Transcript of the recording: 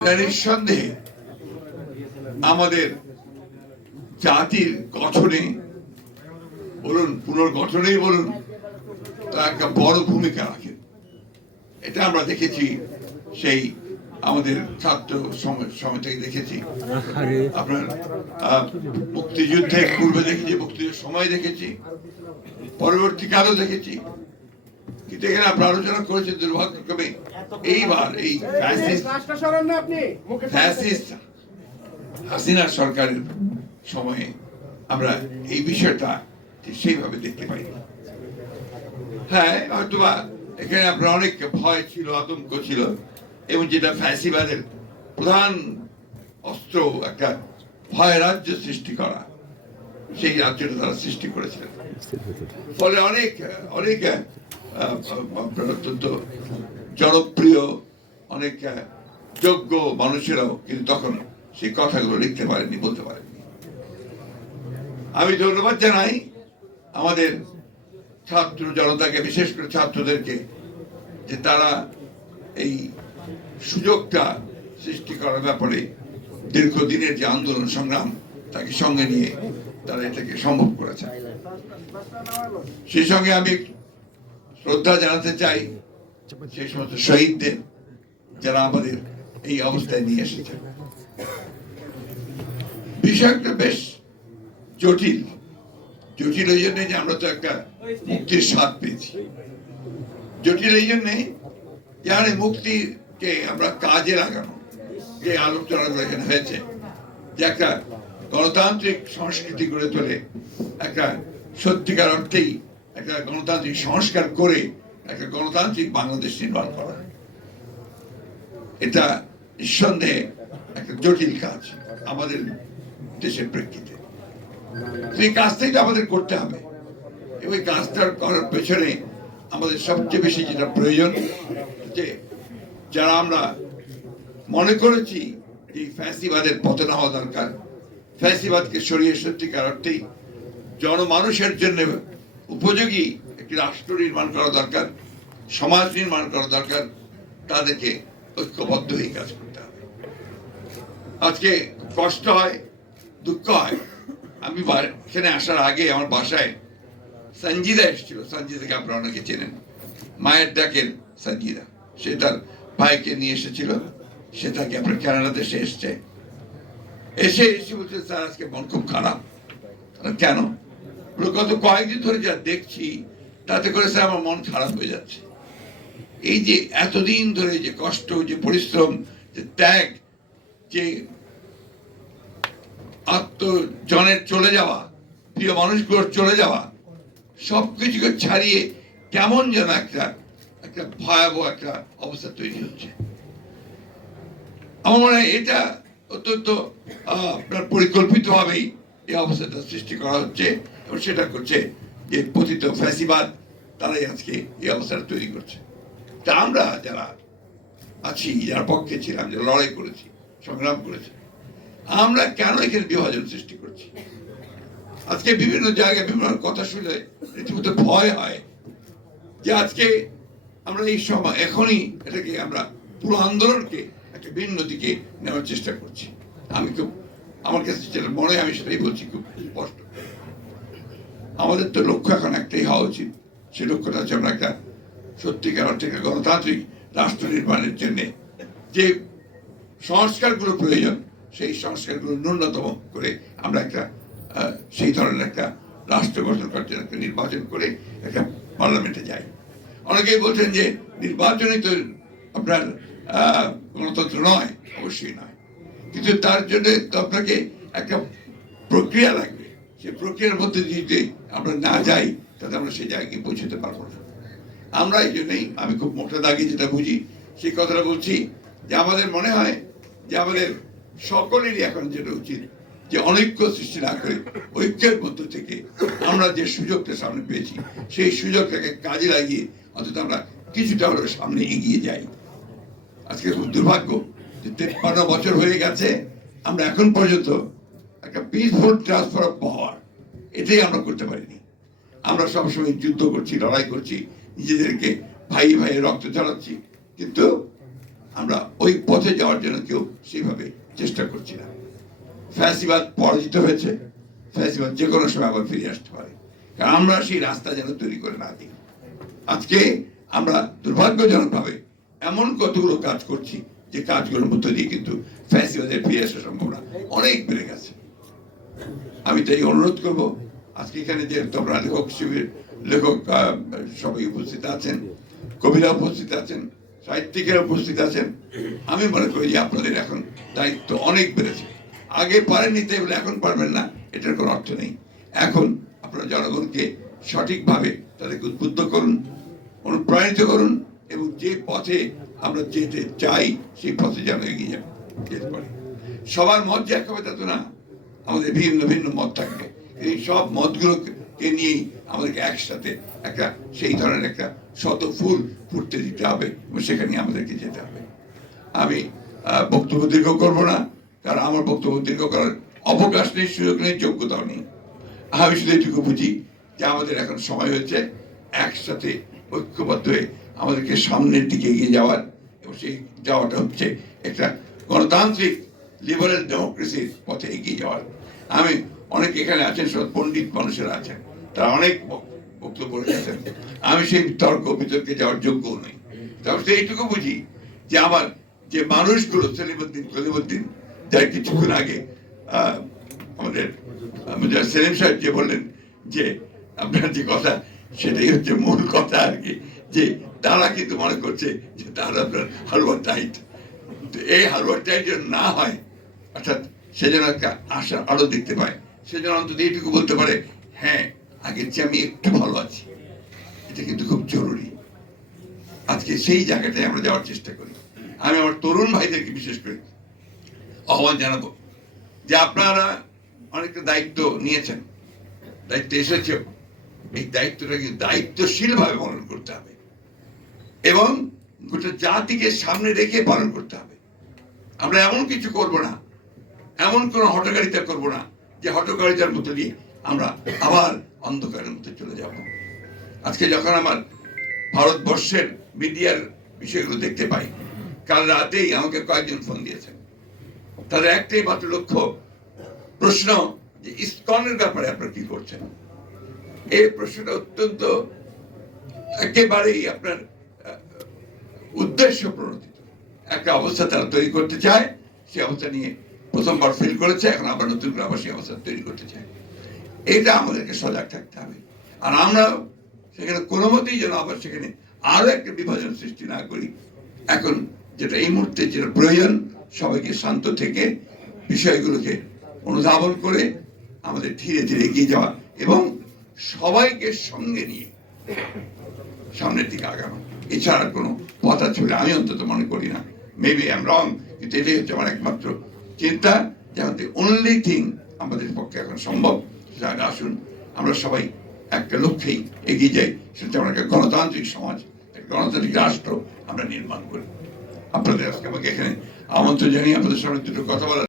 নিঃসন্দেহে আমাদের জাতির গঠনে বলুন, পুনর্গঠনেই বলুন, তা একটা বড় ভূমিকা রাখে। এটা আমরা দেখেছি, সেই আমাদের ছাত্র সময় থেকে দেখেছি, আপনার মুক্তিযুদ্ধের পূর্বে দেখেছি, মুক্তিযুদ্ধের সময় দেখেছি, পরবর্তীকালেও দেখেছি। কিন্তু এখানে আমরা আলোচনা করেছি দুর্ভাগ্যক্রমে এইবার এই হাসিনা সরকারের সময়ে আমরা এই বিষয়টা সেইভাবে দেখতে পাই। হ্যাঁ, হয়তোবা এখানে আপনার অনেক ভয় ছিল, আতঙ্ক ছিল, এবং যেটা ফ্যাসিবাদের প্রধান অস্ত্র, একটা ভয় রাজ্য সৃষ্টি করা, সেই রাজ্যটা তারা সৃষ্টি করেছিলেন। ফলে অনেক অনেক অত্যন্ত জনপ্রিয়, অনেক যোগ্য মানুষেরাও কিন্তু তখন সেই কথাগুলো লিখতে পারেনি, বলতে পারেনি। আমি ধন্যবাদ জানাই আমাদের ছাত্র জনতাকে, বিশেষ করে ছাত্রদেরকে, যে তারা এই সুযোগটা সৃষ্টি করার ব্যাপারে দীর্ঘদিনের যে আন্দোলন সংগ্রাম তাকে সঙ্গে নিয়ে তারা এটাকে সম্ভব করেছে। সেই সঙ্গে আমি শ্রদ্ধা জানাতে চাই সেই সমস্ত শহীদদের, যারা আমাদের এই অবস্থায় নিয়ে এসেছে। বিষয়টা বেশ জটিল। জটিল এই জন্যে যে আমরা তো একটা মুক্তির স্বাদ পেয়েছি। জটিল এই জন্যে যার মুক্তিকে আমরা কাজে লাগানো, যে আলোচনাগুলো এখানে হয়েছে, যে একটা গণতান্ত্রিক সংস্কৃতি গড়ে তোলে, একটা সত্যিকার অর্থেই একটা গণতান্ত্রিক সংস্কার করে একটা গণতান্ত্রিক বাংলাদেশ নির্মাণ করা, এটা নিঃসন্দেহে একটা জটিল কাজ আমাদের দেশের প্রেক্ষিতে। এই কাজটাই তো আমাদের করতে হবে, এবং এই কাজটা করার পেছনে আমাদের সবচেয়ে বেশি যেটা প্রয়োজন, যে যারা আমরা মনে করেছি যে ফ্যাসিবাদের পতন হওয়া দরকার, ফ্যাসিবাদকে সরিয়ে সত্যিকার অর্থেই জনমানুষের জন্য উপযোগী একটি রাষ্ট্র নির্মাণ করা দরকার, সমাজ নির্মাণ করা দরকার, তাদেরকে ঐক্যবদ্ধ হয়ে কাজ করতে হবে। আজকে কষ্ট হয়, দুঃখ হয়। আমি এখানে আসার আগে আমার বাসায় সঞ্জিদা এসেছিল। সঞ্জিদাকে আপনারা অনেকে চেনেন, মায়ের ডাকের সঞ্জিদা। সে তার ভাইকে নিয়ে এসেছিল, সে তাকে আপনার কানাডা দেশে এসছে। এসে বলছে, স্যার আজকে মন খুব খারাপ। কেন? গত কয়েকদিন ধরে যা দেখছি তাতে করে স্যার আমার মন খারাপ হয়ে যাচ্ছে। এই যে এতদিন ধরে যে কষ্ট, যে পরিশ্রম, যে ত্যাগ, যে আত্মজনের চলে যাওয়া, প্রিয় মানুষগুলোর চলে যাওয়া, সবকিছুকে ছাড়িয়ে কেমন যেন একটা ভয়াবহ একটা অবস্থা তৈরি হচ্ছে। আমার মনে হয় এটা অত্যন্ত আপনার পরিকল্পিতভাবেই এই অবস্থাটা সৃষ্টি করা হচ্ছে, এবং সেটা করছে যে পতিত ফ্যাসিবাদ, তারাই আজকে এই অবস্থাটা তৈরি করছে। তা আমরা যারা আছি, যারা পক্ষে ছিলাম, যারা লড়াই করেছি, সংগ্রাম করেছি, আমরা কেন এখানে বিভাজন সৃষ্টি করছি? আজকে বিভিন্ন জায়গায় বিভিন্ন কথা শুনে রীতিমতো ভয় হয় যে আজকে আমরা এই সময় এখনই এটাকে আমরা পুরো আন্দোলনকে একটা ভিন্ন দিকে নেওয়ার চেষ্টা করছি। আমার কাছে যেটা মনে হয় আমি সেটাই বলছি খুব স্পষ্ট। আমাদের তো লক্ষ্য এখন একটাই হওয়া উচিত, সেই লক্ষ্যটা হচ্ছে আমরা একটা সত্যিকার অর্থে গণতান্ত্রিক রাষ্ট্র নির্মাণের জন্য যে সংস্কারগুলো প্রয়োজন, সেই সংস্কারগুলো ন্যূনতম করে আমরা একটা সেই ধরনের একটা রাষ্ট্র গঠন করার জন্য একটা নির্বাচন করে একটা পার্লামেন্টে যাই। অনেকেই বলছেন যে নির্বাচনই তো আপনার গণতন্ত্র নয়। অবশ্যই নয়, কিন্তু তার জন্য তো আপনাকে একটা প্রক্রিয়া লাগবে। সেই প্রক্রিয়ার মধ্যে যদি আমরা না যাই, তাহলে আমরা সেই জায়গায় পৌঁছতে পারবো না। আমরা এই জন্যই আমি খুব মোটা দাগে যেটা বুঝি সেই কথাটা বলছি, যে আমাদের মনে হয় যে আমাদের সকলেরই এখন যেটা উচিত, যে অনৈক্য সৃষ্টি না করে ঐক্যের মধ্য থেকে আমরা যে সুযোগটা সামনে পেয়েছি, সেই সুযোগটাকে কাজে লাগিয়ে অন্তত আমরা কিছুটা হলেও সামনে এগিয়ে যাই। আজকে খুব দুর্ভাগ্য যে 53 বছর হয়ে গেছে, আমরা এখন পর্যন্ত একটা পিসফুল ট্রান্সফার অফ পাওয়ার এটাই আমরা করতে পারিনি। আমরা সবসময় যুদ্ধ করছি, লড়াই করছি, নিজেদেরকে ভাই রক্ত ঝরাচ্ছি, কিন্তু আমরা ওই পথে যাওয়ার জন্য কেউ সেইভাবে চেষ্টা করছি না। ফ্যাসিবাদ পরাজিত হয়েছে, ফ্যাসিবাদ যে কোনো সময় আবার ফিরে আসতে পারে, কারণ আমরা সেই রাস্তা যেন তৈরি করে না দিই। আজকে আমরা দুর্ভাগ্যজনকভাবে এমন কতগুলো কাজ করছি যে কাজগুলোর মধ্য দিয়ে কিন্তু ফ্যাসিবাদের ফিরে আসার সম্ভাবনা অনেক বেড়ে গেছে। আমি তাই অনুরোধ করব, আজকে এখানে যে তোমরা লেখক শিবির লেখক সবাই উপস্থিত আছেন, কবিরা উপস্থিত আছেন, সাহিত্যিকেরা উপস্থিত আছেন, আমি মনে করি যে আপনাদের এখন দায়িত্ব অনেক বেড়েছে। আগে পারেননি তাই বলে এখন পারবেন না, এটার কোনো অর্থ নেই। এখন আপনারা জনগণকে সঠিকভাবে তাদেরকে উদ্বুদ্ধ করুন, অনুপ্রাণিত করুন, এবং যে পথে আমরা যেতে চাই সেই পথে যেন এগিয়ে যেতে পারি। সবার মত যে এক হবে তা তো না, আমাদের ভিন্ন ভিন্ন মত থাকবে। এই সব মতগুলোকে নিয়েই আমাদেরকে একসাথে একটা সেই ধরনের একটা শত ফুল ফুটতে দিতে হবে এবং সেখানে আমাদেরকে যেতে হবে। আমি বক্তব্য দীর্ঘ করবো না, কারণ আমার বক্তব্য দীর্ঘ করার অবকাশ নেই, সুযোগ নেই, যোগ্যতাও নেই। আমি শুধু এটুকু বুঝি যে আমাদের এখন সময় হয়েছে একসাথে ঐক্যবদ্ধ হয়ে আমাদেরকে সামনের দিকে এগিয়ে যাওয়ার, এবং সেই যাওয়াটা হচ্ছে একটা গণতান্ত্রিক লিবারেল ডেমোক্রেসির পথে এগিয়ে যাওয়ার। আমি অনেক এখানে আছেন, সব পণ্ডিত মানুষেরা আছেন, তারা অনেক বক্তব্য রেখেছেন, আমি সেই তর্ক বিতর্কে যাওয়ার যোগ্য নই। তারপর এইটুকু বুঝি যে আমার যে মানুষগুলো কলিমুদ্দিন যার কিছুক্ষণ আগে আমাদের সেলিম সাহেব যে বললেন যে আপনার যে কথা সেটাই হচ্ছে মূল কথা আর কি, যে তারা কিন্তু মনে করছে যে তারা আপনার হালুয়া টাইট, এই হালুয়া টাইট যেন না হয়, অর্থাৎ সে যেন একটা আশা আলো দেখতে পায়, সে যেন অন্তত এইটুকু বলতে পারে হ্যাঁ আগের চেয়ে আমি একটু ভালো আছি। এটা কিন্তু খুব জরুরি। আজকে সেই জায়গাটায় আমরা যাওয়ার চেষ্টা করি। আমি আমার তরুণ ভাইদেরকে বিশেষ করে আহ্বান জানাবো যে আপনারা অনেকটা দায়িত্ব নিয়েছেন, দায়িত্ব এসেছে, এই দায়িত্বটা কিন্তু দায়িত্বশীল ভাবে পালন করতে হবে এবং গোটা জাতিকে সামনে রেখে পালন করতে হবে। আমরা এমন কিছু করব না, এমন কোন হঠকারিতা করব না যে হঠকারিতার মধ্যে দিয়ে আমরা আবার অন্ধকারের মধ্যে চলে যাব। আজকে যখন আমার ভারতবর্ষের মিডিয়ার বিষয়গুলো দেখতে পাই, কাল রাতেই আমাকে কয়েকজন ফোন দিয়েছেন, তাদের একটাই মাত্র লক্ষ্য, প্রশ্ন যে ইসকনের ব্যাপারে আপনারা কি করছেন। এই প্রশ্নটা অত্যন্ত একেবারেই আপনার উদ্দেশ্য প্রণোদিত একটা অবস্থা তারা তৈরি করতে চায়। সেই অবস্থা নিয়ে প্রথমবার ফিল করেছে, এখন আবার নতুন করে আবার সেই অবস্থা তৈরি করতে চায়। এটা আমাদেরকে সজাগ থাকতে হবে। আর আমরা সেখানে কোনো মতেই যেন আবার সেখানে আরো একটা বিভাজন সৃষ্টি না করি। এখন যেটা এই মুহূর্তে যেটা প্রয়োজন, সবাইকে শান্ত থেকে বিষয়গুলোকে অনুধাবন করে আমাদের ধীরে ধীরে এগিয়ে যাওয়া এবং সবাইকে সঙ্গে নিয়ে সামনের দিকে আগানো। এছাড়া কোনো পথ আছে বলে আমি অন্তত মনে করি না। মেবি আই এম রং, কিন্তু এটাই হচ্ছে আমার একমাত্র চিন্তা যে আমাদের অনলি থিং আমাদের পক্ষে এখন সম্ভব। আসুন আমরা সবাই একটা লক্ষ্যেই এগিয়ে যাই, সেটা আমরা একটা গণতান্ত্রিক সমাজ, একটা গণতান্ত্রিক রাষ্ট্র আমরা নির্মাণ করি। আপনাদের আজকে আমাকে এখানে আমন্ত্রণ জানিয়ে আপনাদের সামনে দুটো কথা বলার